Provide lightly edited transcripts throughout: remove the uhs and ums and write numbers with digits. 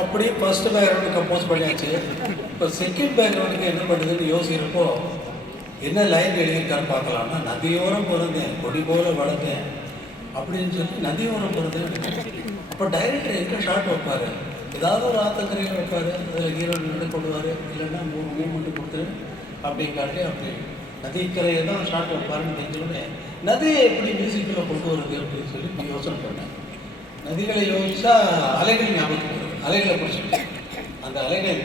அப்படியே first background compose பண்ணியாச்சு. இப்போ செகண்ட் பேக்ரவுண்டுக்கு என்ன பண்ணுதுன்னு யோசிக்கிறப்போ என்ன லைன் எழுதியிருக்கான்னு பார்க்கலாம்னா, நதியோரம் பிறந்தேன் கொடி போல வளர்ந்தேன் அப்படின்னு சொல்லி நதியோரம் பிறந்தேன். அப்போ டைரக்டர் எங்கே ஷார்ட் வைப்பார், ஏதாவது ஒரு ஆத்தக்கரையில் வைப்பார், அதில் ஹீரோ நின்று கொள்வார், இல்லைன்னா 3 மூமெண்ட்டு கொடுத்துரு அப்படின்னு காட்டி அப்படி நதிக்கரையை தான் ஷார்ட் வைப்பாருன்னு தெரிஞ்சோடனே நதியை எப்படி மியூசிக்கில் கொண்டு வருது அப்படின்னு சொல்லி யோசனை பண்ணேன். நதிகளை யோசிச்சா அலைகள் ஞாபகத்துக்கு வருது. அலைகளை பிடிச்சிட்டு அந்த அலைகள்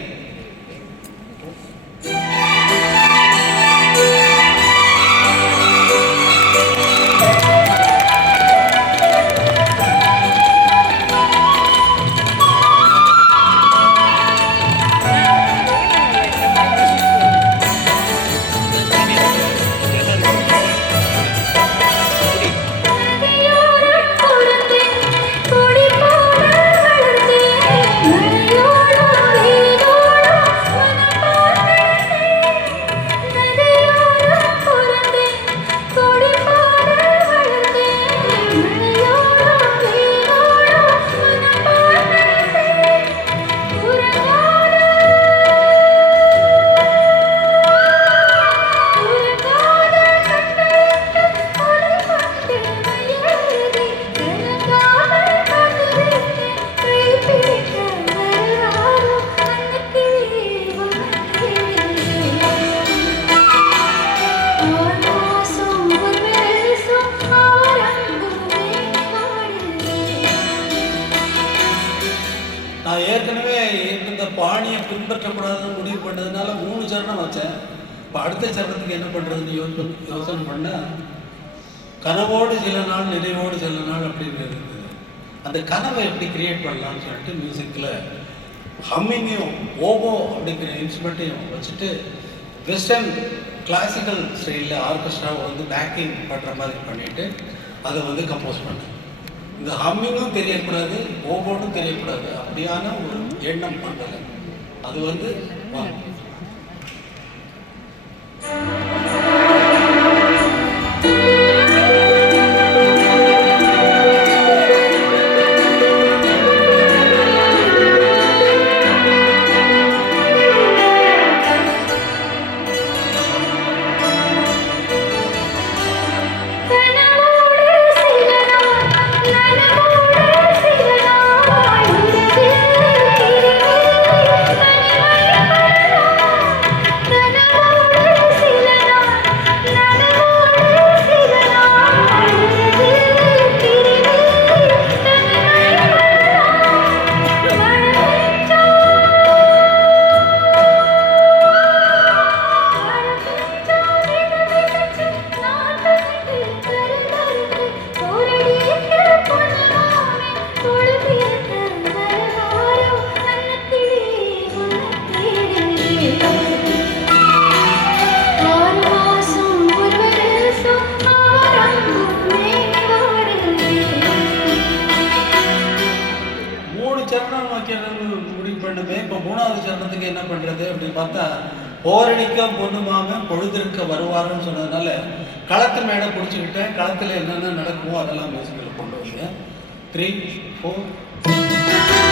நான் ஏற்கனவே இந்த பாணியை பின்பற்றக்கூடாதுன்னு முடிவு பண்ணதுனால 3 சரணம் வச்சேன். இப்போ அடுத்த சரணத்துக்கு என்ன பண்ணுறதுன்னு யோசனை பண்ணால் கனவோடு சில நாள் நினைவோடு சில நாள் அப்படின்னு இருக்குது. அந்த கனவை எப்படி கிரியேட் பண்ணலான்னு சொல்லிட்டு மியூசிக்கில் ஹம்மிங்கையும் ஓபோ அப்படிங்கிற இன்ஸ்ட்ருமெண்ட்டையும் வச்சுட்டு வெஸ்டர்ன் கிளாசிக்கல் ஸ்டைலில் ஆர்கெஸ்ட்ராவை வந்து பேக்கிங் பண்ணுற மாதிரி பண்ணிவிட்டு அதை வந்து கம்போஸ் பண்ணேன். இந்த ஹம்மிங்கும் தெரியக்கூடாது, ஓபோனும் தெரியக்கூடாது, அப்படியான ஒரு எண்ணம் பண்ணலை. அது வந்து முடிவு பண்ணுமே. இப்போ 3வது சரணத்துக்கு என்ன பண்ணுறது அப்படின்னு பார்த்தா, போரடிக்க பொண்ணு மாமன் பொழுதிருக்க வருவாருன்னு சொன்னதுனால களத்து மேடை பிடிச்சிக்கிட்டேன். களத்தில் என்னென்ன நடக்குமோ அதெல்லாம் மியூசிக்கில் கொண்டு வந்தேன். 3 4